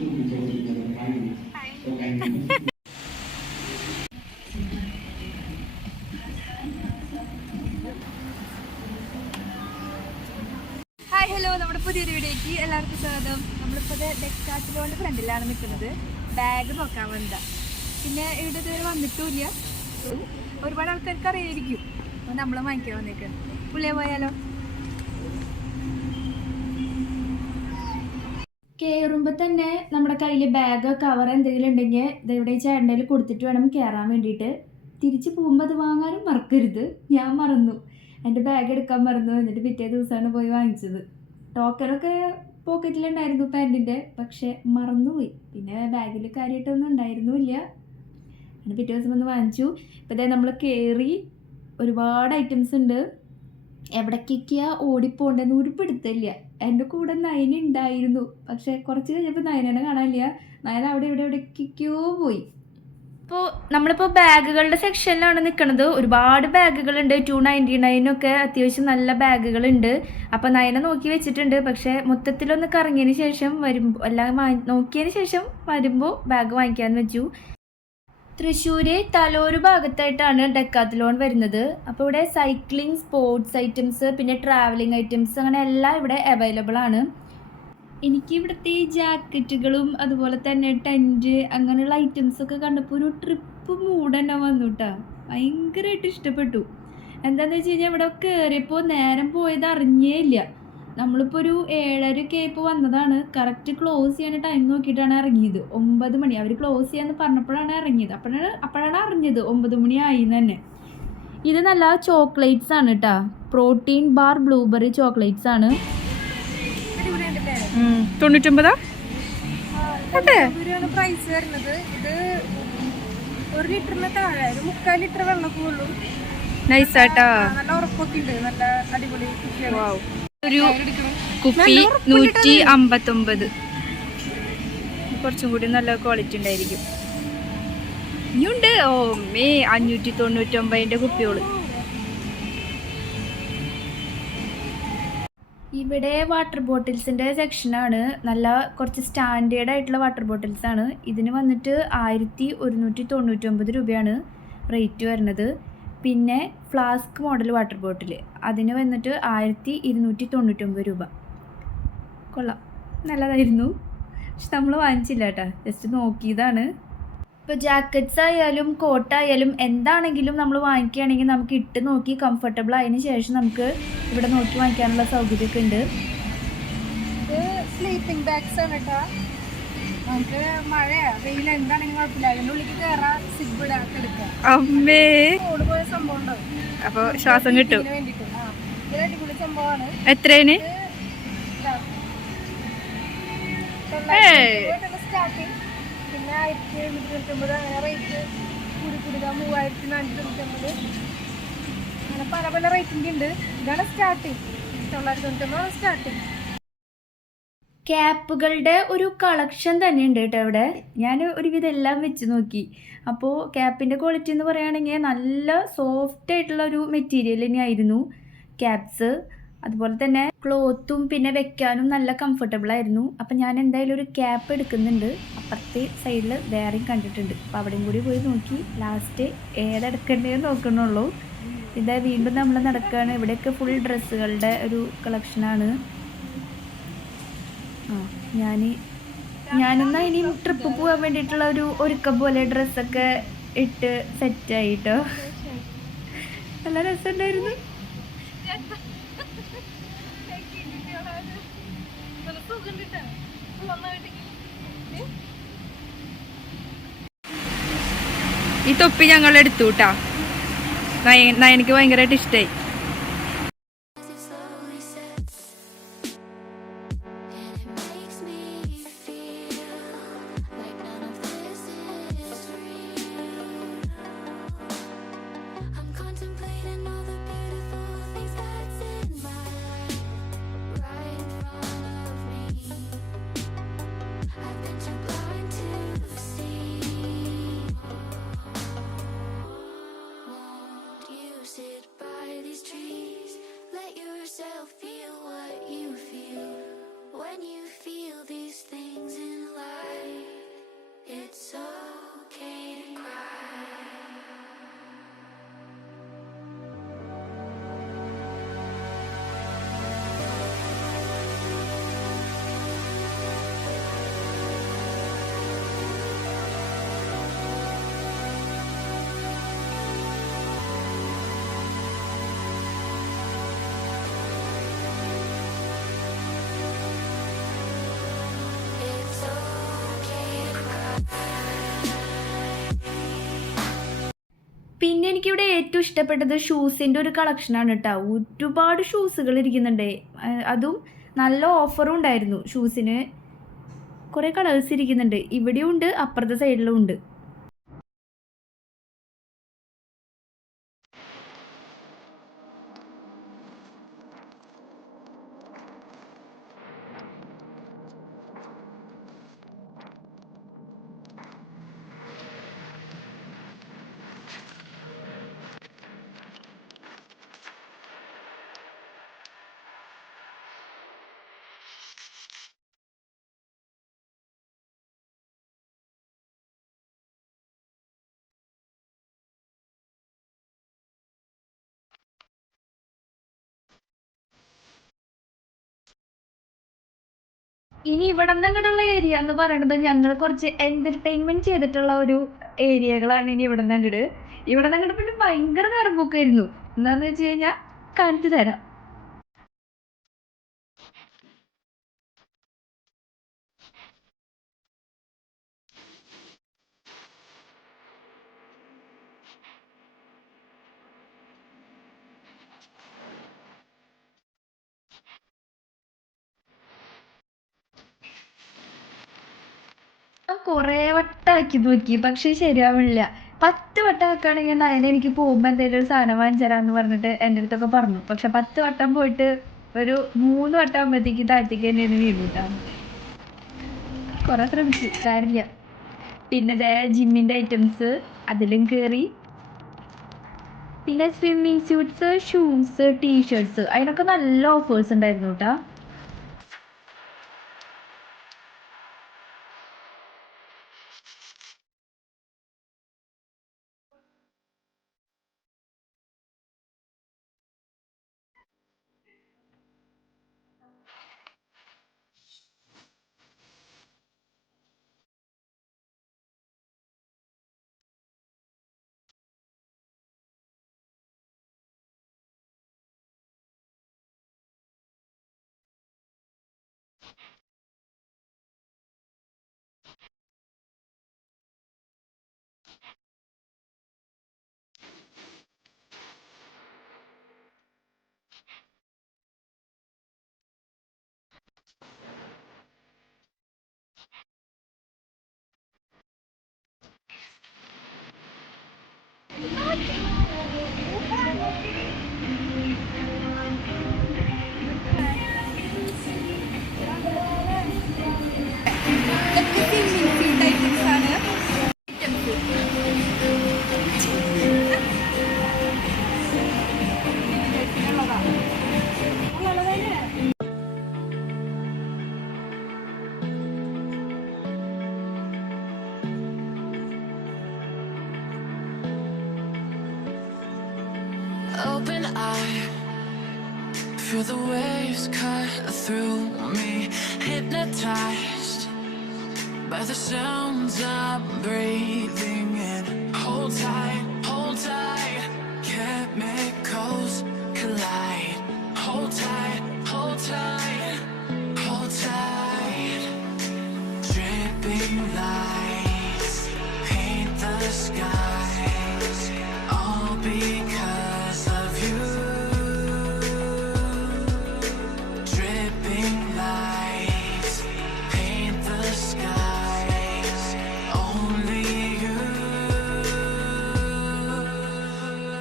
Hi hello, നമ്മുടെ പുതിയൊരു വീഡിയോയ്ക്ക് എല്ലാവർക്കും സ്വാഗതം. നമ്മളിപ്പോൾ ഡെക്കാത്ലോണിൻ്റെ ഫ്രണ്ടിലാണ് നിൽക്കുന്നത്. ബാഗ് നോക്കാൻ വന്നതാ. പിന്നെ ഇവിടെ ഇതുവരെ വന്നിട്ടുമില്ല. ഒരുപാട് ആൾക്കാർക്ക് അറിയായിരിക്കും. അപ്പോൾ നമ്മൾ വാങ്ങിക്കാൻ വന്നേക്കുന്നത്. പുള്ളിയെ പോയാലോ? കയറുമ്പോൾ തന്നെ നമ്മുടെ കയ്യിൽ ബാഗ് കവർ എന്തെങ്കിലും ഉണ്ടെങ്കിൽ ഇതെവിടെ ചേട്ടൻ്റെ കൊടുത്തിട്ട് വേണം കയറാൻ വേണ്ടിയിട്ട്. തിരിച്ച് പോകുമ്പോൾ അത് വാങ്ങാനും മറക്കരുത്. ഞാൻ മറന്നു, എൻ്റെ ബാഗ് എടുക്കാൻ മറന്നു. എന്നിട്ട് പിറ്റേ ദിവസമാണ് പോയി വാങ്ങിച്ചത്. ടോക്കനൊക്കെ പോക്കറ്റിലുണ്ടായിരുന്നു പാൻറ്റിൻ്റെ, പക്ഷേ മറന്നുപോയി. പിന്നെ ബാഗിൽ കാര്യമായിട്ടൊന്നും ഉണ്ടായിരുന്നില്ല. അങ്ങനെ പിറ്റേ ദിവസം വന്ന് വാങ്ങിച്ചു. ഇപ്പോൾ ഇതേ നമ്മൾ കയറി. ഒരുപാട് ഐറ്റംസ് ഉണ്ട്. എവിടേക്കൊക്കെയാണ് ഓടിപ്പോണ്ടെന്ന് ഒരു പിടുത്തമില്ല. എൻ്റെ കൂടെ നയന ഉണ്ടായിരുന്നു, പക്ഷേ കുറച്ച് കഴിഞ്ഞപ്പോൾ നയനെ കാണാനില്ല. നയന അവിടെ എവിടേക്കൊക്കെയോ പോയി. ഇപ്പോൾ നമ്മളിപ്പോൾ ബാഗുകളുടെ സെക്ഷനിലാണ് നിൽക്കുന്നത്. ഒരുപാട് ബാഗുകളുണ്ട്. 299 അത്യാവശ്യം നല്ല ബാഗുകളുണ്ട്. അപ്പോൾ നയനെ നോക്കി വെച്ചിട്ടുണ്ട്. പക്ഷേ മൊത്തത്തിലൊന്ന് കറങ്ങിയതിന് ശേഷം വരുമ്പോൾ എല്ലാം നോക്കിയതിന് ശേഷം വരുമ്പോൾ ബാഗ് വാങ്ങിക്കാമെന്ന് വെച്ചു. തൃശ്ശൂർ തലോര് ഭാഗത്തായിട്ടാണ് ഡെക്കാത്ലോൺ വരുന്നത്. അപ്പോൾ ഇവിടെ സൈക്ലിംഗ്, സ്പോർട്സ് ഐറ്റംസ്, പിന്നെ ട്രാവലിംഗ് ഐറ്റംസ്, അങ്ങനെ എല്ലാം ഇവിടെ അവൈലബിൾ ആണ്. എനിക്ക് ഇവിടുത്തെ ഈ ജാക്കറ്റുകളും അതുപോലെ തന്നെ ടെൻറ്റ് അങ്ങനെയുള്ള ഐറ്റംസൊക്കെ കണ്ടപ്പോൾ ഒരു ട്രിപ്പ് മൂഡ് തന്നെ വന്നു കേട്ടോ. ഭയങ്കരമായിട്ട് ഇഷ്ടപ്പെട്ടു. എന്താണെന്ന് വെച്ച് കഴിഞ്ഞാൽ ഇവിടെ കയറിയപ്പോൾ നേരം പോയത് അറിഞ്ഞേ ഇല്ല. നമ്മളിപ്പോൾ ഒരു 7:30 ആയപ്പോൾ വന്നതാണ്. കറക്റ്റ് ക്ലോസ് ചെയ്യാൻ ടൈം നോക്കിയിട്ടാണ് ഇറങ്ങിയത്. 9 മണി അവർ ക്ലോസ് ചെയ്യാന്ന് പറഞ്ഞപ്പോഴാണ് ഇറങ്ങിയത്. അപ്പോഴാണ് അറിഞ്ഞത് 9 മണി ആയി തന്നെ. ഇത് നല്ല ചോക്ലേറ്റ്സ് ആണ് കേട്ടോ. പ്രോട്ടീൻ ബാർ ബ്ലൂബെറി ചോക്ലേറ്റ്സ് ആണ്. 99 പ്രൈസ് വരുന്നത്. ഇത് 1 ലിറ്ററിന് താഴെ 3/4 ലിറ്റർ വെള്ളമൊക്കെ ഉള്ളൂ. നൈസാട്ടാ, നല്ല ഉറപ്പൊക്കെ ഉണ്ട്. നല്ല അടിപൊളി ഒരു കുപ്പി 159. കുറച്ചും കൂടി നല്ല ക്വാളിറ്റി ഉണ്ടായിരിക്കും. ഇനിയുണ്ട്. ഓ മേ 599 കുപ്പിയോള്. ഇവിടെ വാട്ടർ ബോട്ടിൽസിൻ്റെ സെക്ഷനാണ്. നല്ല കുറച്ച് സ്റ്റാൻഡേർഡ് ആയിട്ടുള്ള വാട്ടർ ബോട്ടിൽസ് ആണ്. ഇതിന് വന്നിട്ട് 1199 രൂപയാണ് റേറ്റ് വരുന്നത്. പിന്നെ ഫ്ലാസ്ക് മോഡൽ വാട്ടർ ബോട്ടിൽ അതിന് വന്നിട്ട് 1299 രൂപ. കൊള്ളാം, നല്ലതായിരുന്നു. പക്ഷെ നമ്മൾ വാങ്ങിച്ചില്ല കേട്ടോ, ജസ്റ്റ് നോക്കിയതാണ്. ഇപ്പോൾ ജാക്കറ്റ്സ് ആയാലും കോട്ടായാലും എന്താണെങ്കിലും നമ്മൾ വാങ്ങിക്കുകയാണെങ്കിൽ നമുക്ക് ഇട്ട് നോക്കി കംഫർട്ടബിൾ ആയതിനു ശേഷം നമുക്ക് ഇവിടെ നോക്കി വാങ്ങിക്കാനുള്ള സൗകര്യമൊക്കെ ഉണ്ട്. ഇത് സ്ലീപ്പിംഗ് ബാഗ്സ് ആണ് കേട്ടോ. നമുക്ക് മഴയാ വെയിൽ എന്താണെങ്കിലും കുഴപ്പമില്ല. അതിൻ്റെ ഉള്ളിൽ കയറാൻ സിബ് ഇടാക്കി എടുക്കാം. അമ്മേ, ഓട് പോയ സംഭവം ഉണ്ടാവും. അപ്പോൾ ശ്വാസം കിട്ടും. വേണ്ടിയിട്ട് ഇത് അടിപൊളി സംഭവമാണ്. എത്രയാണ്? സ്റ്റാർട്ടിങ്. പിന്നെ 1799 അങ്ങനെ റേറ്റ് കൂടി 3499 അങ്ങനെ പല പല റേറ്റിൻ്റെ ഉണ്ട്. ഇതാണ് സ്റ്റാർട്ടിങ്. 999 സ്റ്റാർട്ടിങ്. ക്യാപ്പുകളുടെ ഒരു കളക്ഷൻ തന്നെ ഉണ്ട് കേട്ടോ ഇവിടെ. ഞാൻ ഒരുവിധം എല്ലാം വെച്ച് നോക്കി. അപ്പോൾ ക്യാപ്പിൻ്റെ ക്വാളിറ്റി എന്ന് പറയുകയാണെങ്കിൽ നല്ല സോഫ്റ്റ് ആയിട്ടുള്ള ഒരു മെറ്റീരിയൽ തന്നെയായിരുന്നു ക്യാപ്സ്. അതുപോലെ തന്നെ ക്ലോത്തും പിന്നെ വെക്കാനും നല്ല കംഫർട്ടബിൾ ആയിരുന്നു. അപ്പം ഞാൻ എന്തായാലും ഒരു ക്യാപ്പ് എടുക്കുന്നുണ്ട്. അപ്പുറത്തെ സൈഡിൽ വേറെയും കണ്ടിട്ടുണ്ട്. അപ്പോൾ അവിടെയും കൂടി പോയി നോക്കി ലാസ്റ്റ് ഏതെടുക്കേണ്ടതെന്ന് നോക്കണുള്ളൂ. ഇത് വീണ്ടും നമ്മൾ നടക്കുകയാണ്. ഇവിടെയൊക്കെ ഫുൾ ഡ്രസ്സുകളുടെ ഒരു കളക്ഷനാണ്. ഞാനെന്നാൽ ഇനി ട്രിപ്പ് പോകാൻ വേണ്ടിയിട്ടുള്ള ഒരു ഒരുക്കം പോലെ ഡ്രസ്സൊക്കെ ഇട്ട് സെറ്റായിട്ടോ. നല്ല രസമുണ്ടായിരുന്നു. ഈ തൊപ്പി ഞങ്ങൾ എടുത്തു കേട്ടാ. എനിക്ക് ഭയങ്കരമായിട്ട് ഇഷ്ടമായി. Sit by the എനിക്കിവിടെ ഏറ്റവും ഇഷ്ടപ്പെട്ടത് ഷൂസിൻ്റെ ഒരു കളക്ഷനാണ് കേട്ടോ. ഒരുപാട് ഷൂസുകൾ ഇരിക്കുന്നുണ്ട്. അതും നല്ല ഓഫറും ഉണ്ടായിരുന്നു ഷൂസിന്. കുറേ കളേഴ്സ് ഇരിക്കുന്നുണ്ട്. ഇവിടെയും ഉണ്ട്, അപ്പുറത്തെ സൈഡിലും ഉണ്ട്. ഇനി ഇവിടെ നിന്നുള്ള ഏരിയ എന്ന് പറയുന്നത് ഞങ്ങൾ കുറച്ച് എന്റർടൈൻമെന്റ് ചെയ്തിട്ടുള്ള ഒരു ഏരിയകളാണ് ഇനി ഇവിടെ നിന്ന് അങ്ങോട്ട്. ഇവിടെ നിന്ന് അങ്ങോട്ട് പിന്നെ ഭയങ്കര നിറമ്പൊക്കെയായിരുന്നു. എന്താന്ന് വെച്ച് കഴിഞ്ഞാൽ കാണിച്ചു തരാം. കുറേ വട്ടമാക്കി നോക്കി, പക്ഷെ ശരിയാവില്ല. 10 വട്ടം ആക്കുകയാണെങ്കിൽ നയന എനിക്ക് പോകുമ്പോൾ എന്തെങ്കിലും ഒരു സാധനം വാങ്ങിച്ചു തരാമെന്ന് പറഞ്ഞിട്ട് എൻ്റെ അടുത്തൊക്കെ പറഞ്ഞു. പക്ഷെ 10 വട്ടം പോയിട്ട് ഒരു 3 വട്ടം ആകുമ്പോഴത്തേക്ക് താഴ്ത്തേക്ക് തന്നെയാണ് വീണിട്ടാണ്. കുറെ ശ്രമിച്ചു, കാര്യമില്ല. പിന്നെ ജിമ്മിൻ്റെ ഐറ്റംസ് അതിലും കയറി. പിന്നെ സ്വിമ്മിങ് സ്യൂട്ട്സ്, ഷൂസ്, ടീഷർട്സ് അതിനൊക്കെ നല്ല ഓഫേഴ്സ് ഉണ്ടായിരുന്നു കേട്ടോ. Open eye, feel the waves cut through me, hypnotized by the sounds I'm breathing in. Hold tight, chemicals collide. Hold tight, hold tight, hold tight. Dripping lights paint the skies, all because of you. Dripping lights paint the skies, only you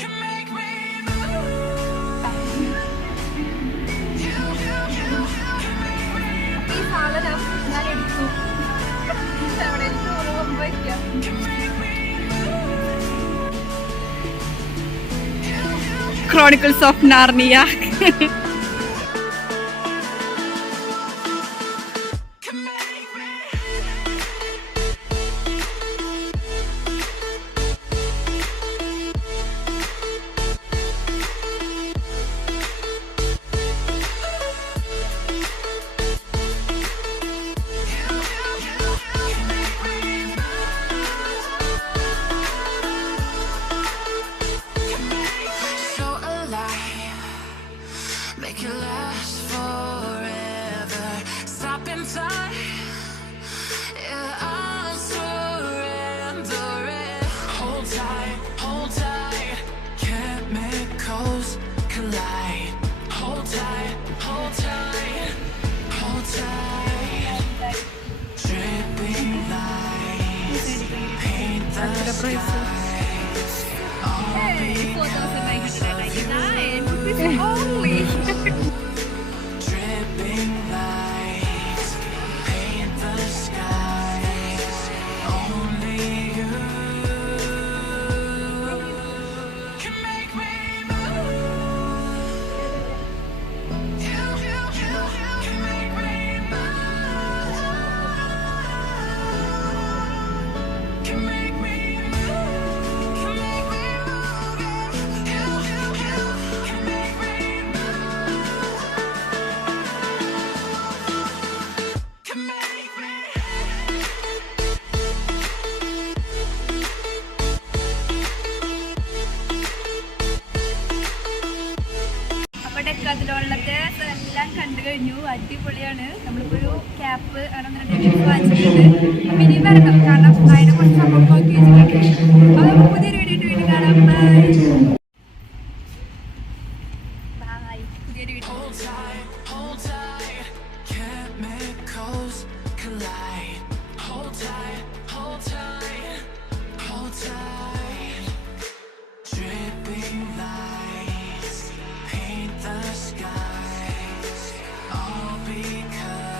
can make me move. You can make me ഈ സാധനം ഞാൻ എടുത്തു. അവിടെ എനിക്ക് ഓർമ്മ വയ്ക്കാം. Chronicles of Narnia. so alive, price 4,999 rupees only. Dripping lights paint the skies. Only you can make me move. You can make me move. Can make me move. Can make me move. You can make me move. Can make me. അപ്പൊ ഡെക്കാത്തലോണിലത്തെ എല്ലാം കണ്ടു കഴിഞ്ഞു. അടിപൊളിയാണ്. നമ്മളിപ്പോ ഒരു cap അങ്ങനെ വാങ്ങിച്ചിട്ടുണ്ട്. അപ്പൊ ഇനിയും വരണം, കാരണം അതിനെ കുറച്ച് സംഭവം നോക്കി വെച്ചിട്ടുണ്ട്. അപ്പൊ നമുക്ക് പുതിയൊരു വീഡിയോ കാണാം. ബൈ.